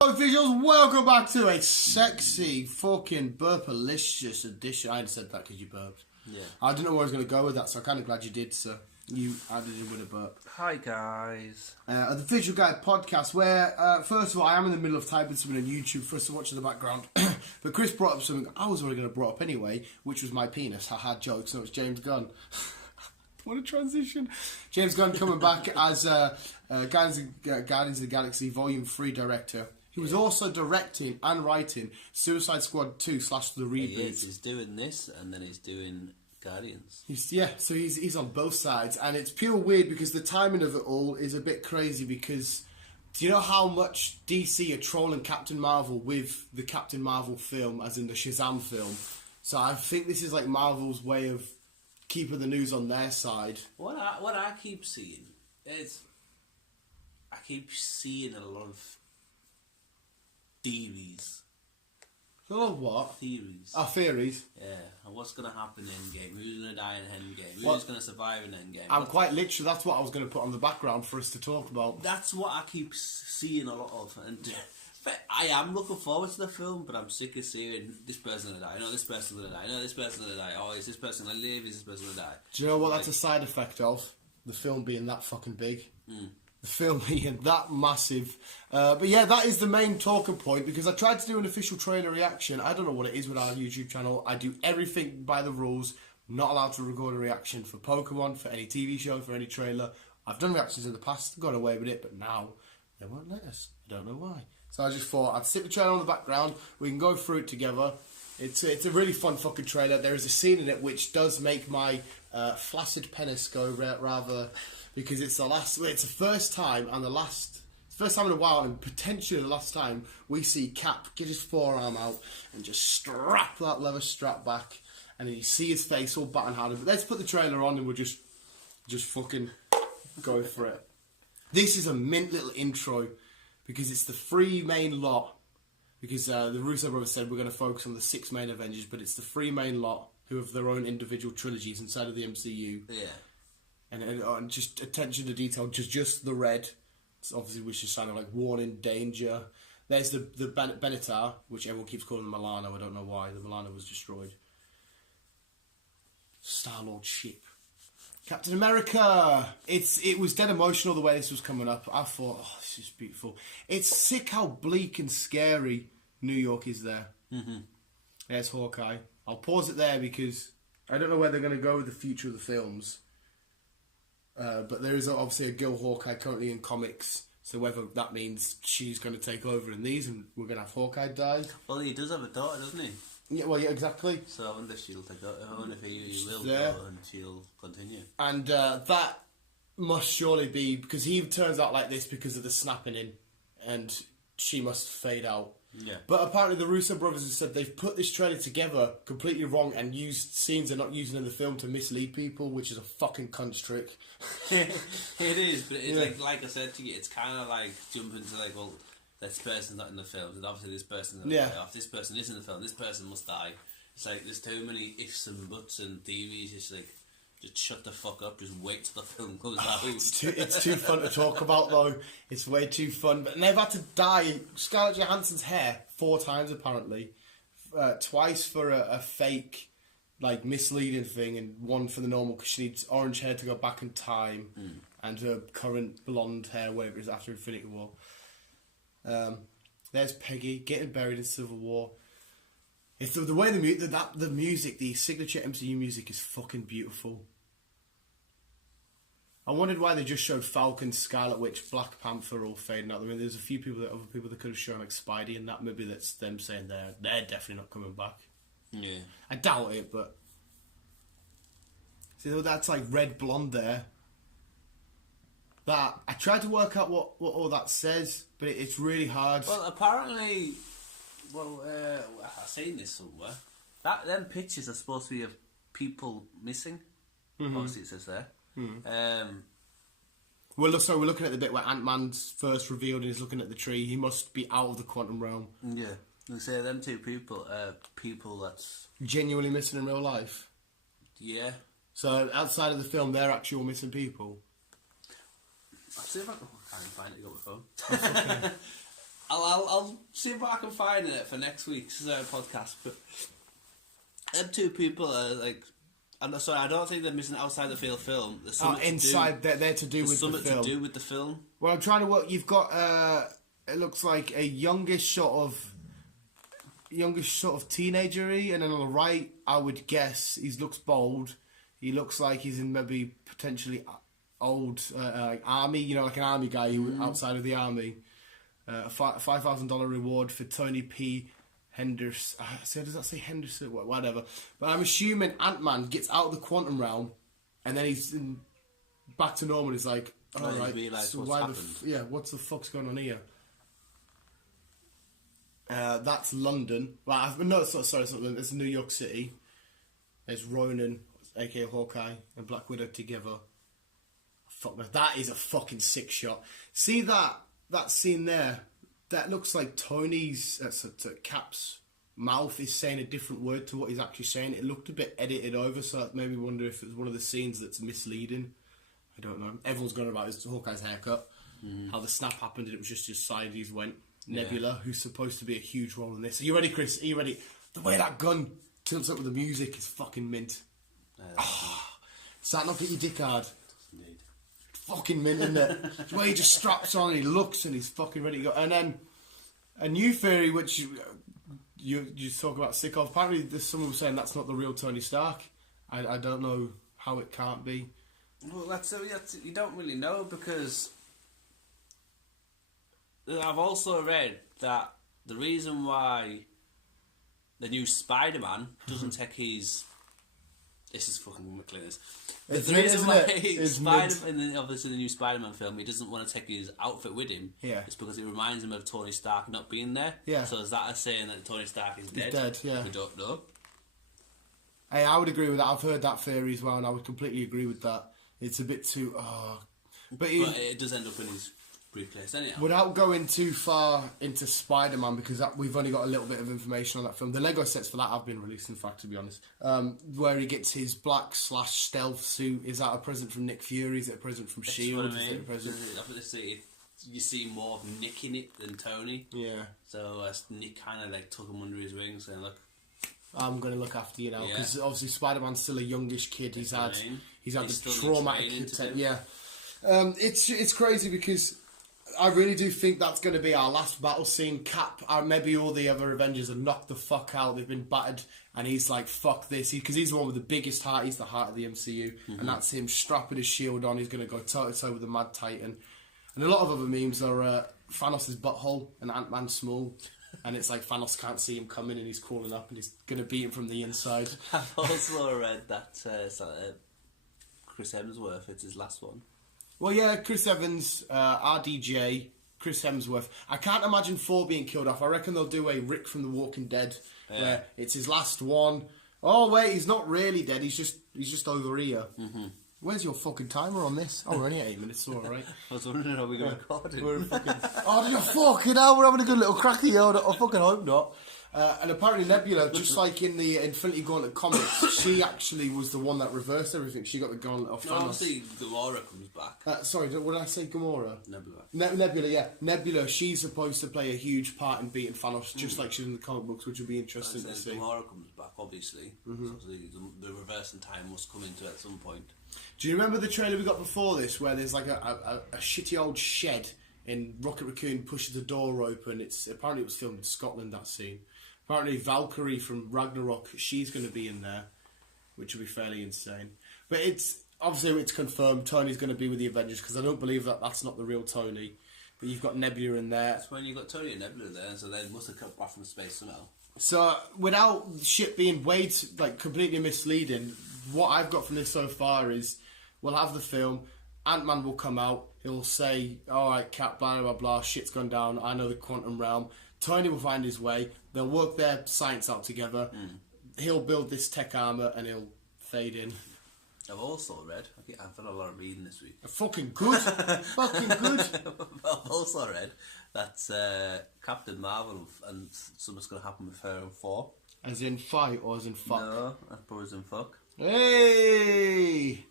Officials, welcome back to a sexy fucking burpalicious edition. I said that because you burped. Yeah. I didn't know where I was going to go with that, so I'm kind of glad you did, so you added in with a burp. Hi, guys. The Visual Guide podcast, where, first of all, I am in the middle of typing something on YouTube for us to watch in the background. But Chris brought up something I was already going to brought up anyway, which was my penis. Haha, jokes. No, it's James Gunn. What a transition. James Gunn coming back as Guardians of the Galaxy Volume 3 director. He was also directing and writing Suicide Squad 2 / the reboot. He's doing this and then he's doing Guardians. So he's on both sides, and it's pure weird because the timing of it all is a bit crazy. Because do you know how much DC are trolling Captain Marvel with the Captain Marvel film, as in the Shazam film? So I think this is like Marvel's way of keeping the news on their side. What I keep seeing is I keep seeing a lot of theories. A lot of what? Theories. Oh, theories. Yeah, and what's going to happen in Endgame? Who's going to die in Endgame? Who's going to survive in Endgame? I'm quite literally, that's what I was going to put on the background for us to talk about. That's what I keep seeing a lot of. And I am looking forward to the film, but I'm sick of seeing this person going to die. I know this person going to die. I know this person going to die. Oh, is this person going to live? Is this person going to die? Do you know what that's a side effect of? The film being that fucking big. Mm. The film being that massive. But yeah, that is the main talking point, because I tried to do an official trailer reaction. I don't know what it is with our YouTube channel. I do everything by the rules. Not allowed to record a reaction for Pokemon, for any TV show, for any trailer. I've done reactions in the past, got away with it, but now they won't let us. I don't know why. So I just thought I'd stick the trailer on the background. We can go through it together. It's a really fun fucking trailer. There is a scene in it which does make my flaccid penis go rather, because it's the first time and first time in a while, and potentially the last time we see Cap get his forearm out and just strap that leather strap back, and then you see his face all battened. But let's put the trailer on and we'll just fucking go for it. This is a mint little intro because it's the three main lot. Because the Russo brothers said we're going to focus on the 6 main Avengers, but it's the 3 main lot who have their own individual trilogies inside of the MCU. Yeah. And just attention to detail, just the red, it's obviously, which is kind of like warning, danger. There's the Benatar, which everyone keeps calling the Milano. I don't know why. The Milano was destroyed. Star-Lord ship. Captain America! It was dead emotional the way this was coming up. I thought, oh, this is beautiful. It's sick how bleak and scary New York is there. Mm-hmm. There's Hawkeye. I'll pause it there because I don't know where they're going to go with the future of the films. But there is obviously a girl Hawkeye currently in comics, so whether that means she's going to take over in these and we're going to have Hawkeye die. Well, he does have a daughter, doesn't he? Yeah, well, yeah, exactly. So I wonder if she'll take over. I wonder if he will yeah. go and she'll continue. And that must surely be because he turns out like this because of the snapping in, and she must fade out. Yeah. But apparently the Russo brothers have said they've put this trailer together completely wrong and used scenes they're not using in the film to mislead people, which is a fucking cunt's trick. It is, but it's like I said to you, it's kind of like jumping to like, well, this person's not in the film, and obviously this person's going to die off. This person is in the film, this person must die. It's like there's too many ifs and buts and theories. It's like, just shut the fuck up, just wait till the film comes out. It's too fun to talk about though. It's way too fun. But they've had to dye Scarlett Johansson's hair 4 times apparently. Twice for a fake, like, misleading thing, and one for the normal because she needs orange hair to go back in time, and her current blonde hair, whatever it is, after Infinity War. There's Peggy getting buried in Civil War. It's the way the music, the signature MCU music, is fucking beautiful. I wondered why they just showed Falcon, Scarlet Witch, Black Panther all fading out. I mean, there's a few other people that could have shown, like Spidey and that. Maybe that's them saying they're definitely not coming back. Yeah, I doubt it, but see, that's like red blonde there. That I tried to work out what all that says, but it's really hard. Well, apparently, I've seen this somewhere. Them pictures are supposed to be of people missing. Mm-hmm. Obviously, it says there. Mm-hmm. We're looking at the bit where Ant-Man's first revealed and he's looking at the tree. He must be out of the quantum realm. Yeah, and say them 2 people, people that's genuinely missing in real life. Yeah. So outside of the film, they're actual missing people. I'll see if I can find it. Got my phone. I'll see if I can find it for next week's podcast. But them two people are like, I'm sorry, I don't think they're missing outside the film. There's something inside, they're to do with the film. Something to do with the film. Well, I'm trying to work. You've got it looks like a youngish sort of teenager-y, and then on the right, I would guess he looks bold. He looks like he's in maybe potentially old like army, like an army guy outside of the army. A $5,000 reward for Tony P. Henderson. Does that say Henderson? Whatever. But I'm assuming Ant-Man gets out of the quantum realm, and then he's back to normal. He's like, all right, so what's the fuck's going on here? That's London. Well, no, it's not London. It's New York City. There's Ronan, aka Hawkeye, and Black Widow together. Fuck man, that is a fucking sick shot. See that scene there? That looks like Tony's Cap's mouth is saying a different word to what he's actually saying. It looked a bit edited over, so that made me wonder if it's one of the scenes that's misleading. I don't know. Everyone's gone about his Hawkeye's haircut, how the snap happened, and it was just his sideways went. Nebula, who's supposed to be a huge role in this. Are you ready, Chris? Are you ready? The way that gun tilts up with the music is fucking mint. Sat knock at your dick hard. Indeed. Fucking mint, isn't it? The way he just straps on and he looks and he's fucking ready to go. And then a new theory, which you talk about sick of. Apparently, there's someone saying that's not the real Tony Stark. I don't know how it can't be. Well, that's you don't really know, because I've also read that the reason why the new Spider-Man doesn't take his... This is fucking clear. The reason why Spider-Man, obviously the new Spider-Man film, he doesn't want to take his outfit with him. Yeah. It's because it reminds him of Tony Stark not being there. Yeah. So is that a saying that Tony Stark is dead? He's dead, yeah. We don't know. Hey, I would agree with that. I've heard that theory as well, and I would completely agree with that. It's a bit too... But it does end up in his briefcase anyhow. Without going too far into Spider-Man, because we've only got a little bit of information on that film. The Lego sets for that have been released, in fact, to be honest. Where he gets his black/stealth suit. Is that a present from Nick Fury? Is it a present from S.H.I.E.L.D.? What I mean. Is it a present? You see more of Nick in it than Tony. Yeah. So Nick kind of like took him under his wing, saying, "Look, I'm going to look after you now," because obviously Spider-Man's still a youngish kid. He's had the traumatic. It's crazy because I really do think that's going to be our last battle scene. Cap, maybe all the other Avengers are knocked the fuck out. They've been battered, and he's like, "Fuck this," because he's the one with the biggest heart. He's the heart of the MCU, and that's him strapping his shield on. He's going to go toe to toe with the Mad Titan, and a lot of other memes are Thanos' butthole and Ant-Man small. And it's like Thanos can't see him coming, and he's crawling up, and he's going to beat him from the inside. I've also read that Chris Hemsworth, it's his last one. Well, yeah, Chris Evans, RDJ, Chris Hemsworth. I can't imagine Thor being killed off. I reckon they'll do a Rick from The Walking Dead, where it's his last one. Oh wait, he's not really dead. He's just over here. Mm-hmm. Where's your fucking timer on this? Oh, we're only at 8 minutes, so alright. I was wondering how we got recorded. We're fucking... Oh, you're fucking hell, we're having a good little crack here. I fucking hope not. And apparently Nebula, just like in the Infinity Gauntlet comics, she actually was the one that reversed everything. She got the gauntlet off Thanos. No, obviously Gamora comes back. Sorry, what did I say? Gamora? Nebula. Nebula, yeah. Nebula, she's supposed to play a huge part in beating Thanos, just like she did in the comic books, which would be interesting to see. Gamora comes back, obviously. Mm-hmm. So obviously the reversing time must come into it at some point. Do you remember the trailer we got before this, where there's like a shitty old shed and Rocket Raccoon pushes the door open? Apparently it was filmed in Scotland, that scene. Apparently Valkyrie from Ragnarok, she's going to be in there, which will be fairly insane. But it's confirmed Tony's going to be with the Avengers, because I don't believe that's not the real Tony. But you've got Nebula in there. That's when you've got Tony and Nebula there, so they must have come back from space somehow. So without shit being way completely misleading, what I've got from this so far is we'll have the film, Ant-Man will come out, he'll say, alright Cap, blah blah blah, shit's gone down, I know the quantum realm. Tony will find his way, they'll work their science out together, he'll build this tech armour and he'll fade in. I've also read, I've done a lot of reading this week. Fucking good. Fucking good. I've also read that Captain Marvel and something's going to happen with her in 4. As in fight or as in fuck? No, I suppose as in fuck. Hey!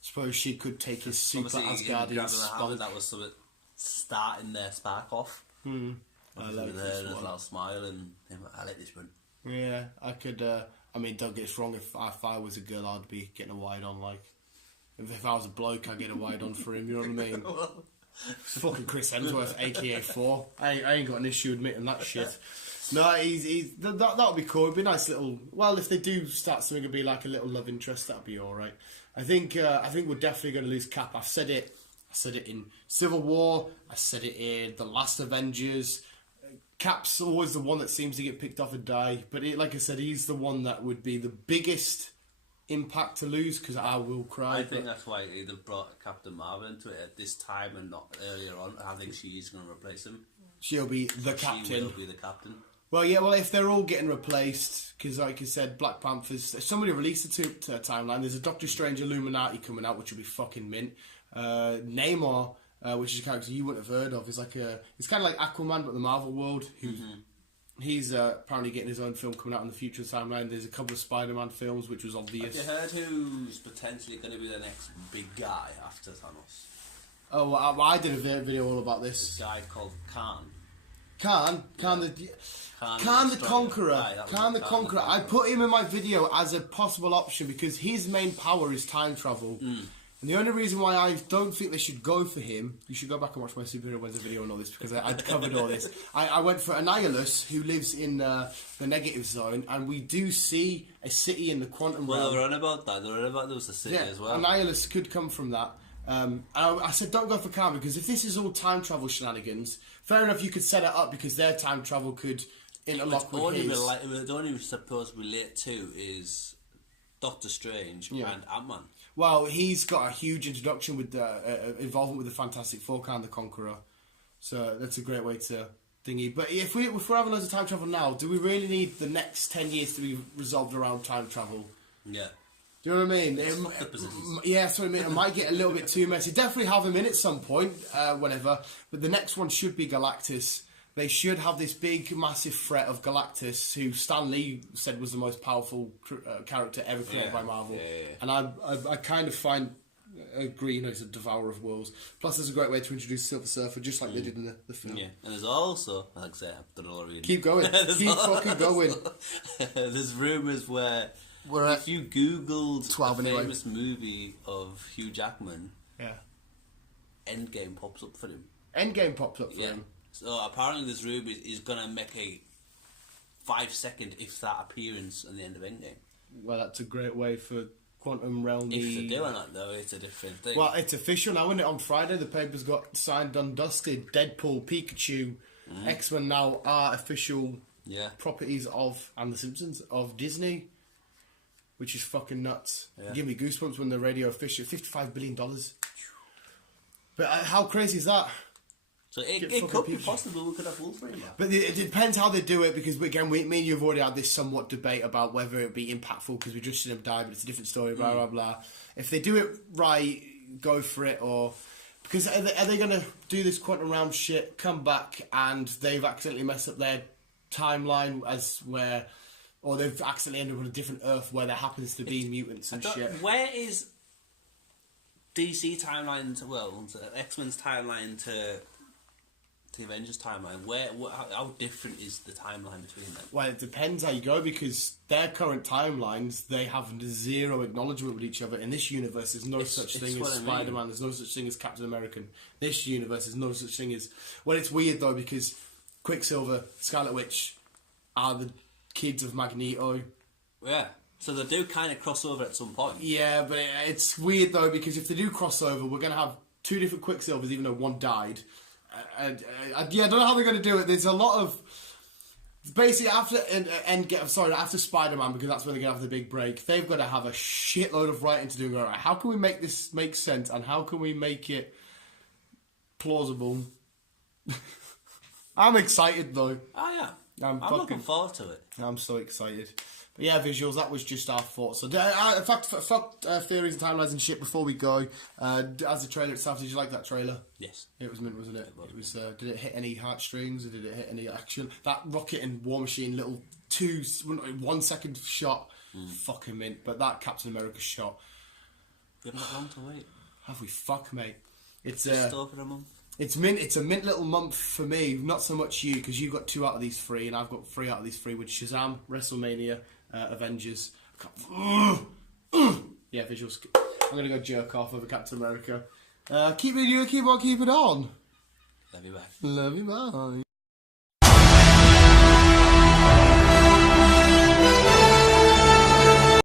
Suppose she could take his super Asgardian spunk. That was something starting their spark off. I like this one. A little smile and I like this one. Yeah, I could. I mean, don't get us wrong. If I was a girl, I'd be getting a wide on. Like, if I was a bloke, I'd get a wide on for him. You know what I mean? It's fucking Chris Hemsworth, aka Thor. I ain't got an issue admitting that shit. No, that would be cool. It'd be a nice little. Well, if they do start something, it'd be like a little love interest. That'd be all right. I think we're definitely going to lose Cap. I've said it. I said it in Civil War. I said it in the last Avengers. Cap's always the one that seems to get picked off and die. But like I said, he's the one that would be the biggest impact to lose because I will cry. I think that's why they brought Captain Marvel into it at this time and not earlier on. I think she's going to replace him. She'll be the captain. She will be the captain. Well, yeah, if they're all getting replaced, because like you said, Black Panthers, somebody released a timeline. There's a Doctor Strange Illuminati coming out, which will be fucking mint. Namor, which is a character you wouldn't have heard of, is it's kind of like Aquaman, but the Marvel world. He's apparently getting his own film coming out in the future timeline. There's a couple of Spider-Man films, which was obvious. Have you heard who's potentially going to be the next big guy after Thanos? Oh, I did a video all about this. This guy called Khan. Khan the Conqueror. Khan the Conqueror. I put him in my video as a possible option because his main power is time travel. And the only reason why I don't think they should go for him, you should go back and watch my Superhero Wednesday video on all this because I covered all this. I went for Annihilus, who lives in the negative zone, and we do see a city in the quantum realm. Well, they're on about that. They're on about there was a city as well. Annihilus could come from that. I said don't go for Khan because if this is all time travel shenanigans, fair enough, you could set it up because their time travel could interlock with his. The only we're supposed to relate to is Doctor Strange and Ant-Man. Well, he's got a huge introduction with involvement with the Fantastic Four, Khan the Conqueror. So that's a great way to thingy. But if we're having loads of time travel now, do we really need the next 10 years to be resolved around time travel? Yeah. Do you know what I mean? Yeah, that's what I mean. It might get a little bit too messy. Definitely have him in at some point, whatever. But the next one should be Galactus. They should have this big, massive threat of Galactus, who Stan Lee said was the most powerful character ever created by Marvel. Yeah. And I kind of agree, he's a devourer of worlds. Plus, there's a great way to introduce Silver Surfer, just like they did in the film. Yeah, and there's also, like I say, I've done it already. Keep going. Keep fucking going. There's rumours where if you Googled the famous movie of Hugh Jackman, Endgame pops up for him. Endgame pops up for him. So apparently this rumour is going to make a 5-second, if that, appearance at the end of Endgame. Well, that's a great way for Quantum Realm. If they're doing that, though, it's a different thing. Well, it's official now, isn't it? On Friday, the papers got signed, done, dusted. Deadpool, Pikachu, X-Men now are official properties of, and The Simpsons, of Disney, which is fucking nuts. Yeah. Give me goosebumps when the radio official, $55 billion. But how crazy is that? So it could be possible we could have Wolverine. But it depends how they do it because, again, me and you have already had this somewhat debate about whether it would be impactful because we just seen him die, but it's a different story, blah, blah, blah. If they do it right, go for it, or... Because are they going to do this Quantum Realm shit, come back, and they've accidentally messed up their timeline or they've accidentally ended up on a different Earth where there happens to be mutants and shit. Where is DC timeline X-Men's timeline to the Avengers timeline? How different is the timeline between them? Well, it depends how you go because their current timelines, they have zero acknowledgement with each other. In this universe, there's no such thing as Spider-Man. There's no such thing as Captain America. This universe, there's no such thing as... Well, it's weird though because Quicksilver, Scarlet Witch are the kids of Magneto. Yeah. So they do kind of cross over at some point. Yeah, but it's weird though because if they do cross over, we're going to have two different Quicksilvers even though one died. I don't know how they're going to do it. There's a lot of... Basically, after Spider-Man, because that's when they're going to have the big break, they've got to have a shitload of writing to do. All right, how can we make this make sense, and how can we make it plausible? I'm excited, though. Oh, yeah. I'm looking forward to it. I'm so excited. But yeah, visuals, that was just our thoughts. So, in fact, fuck theories and timelines and shit before we go. As the trailer itself, did you like that trailer? Yes. It was mint, wasn't it? It was. Did it hit any heartstrings or did it hit any action? That rocket and War Machine little 1 second shot Fucking mint. But that Captain America shot. We haven't got long to wait. Have we? Fuck, mate. It's just over a month. It's mint. It's a mint little month for me. Not so much you, because you've got 2 out of these 3, and I've got 3 out of these 3 with Shazam, WrestleMania, Avengers. Yeah, visuals. I'm gonna go jerk off over Captain America. Keep it on. Love you, bye. Love you, bye.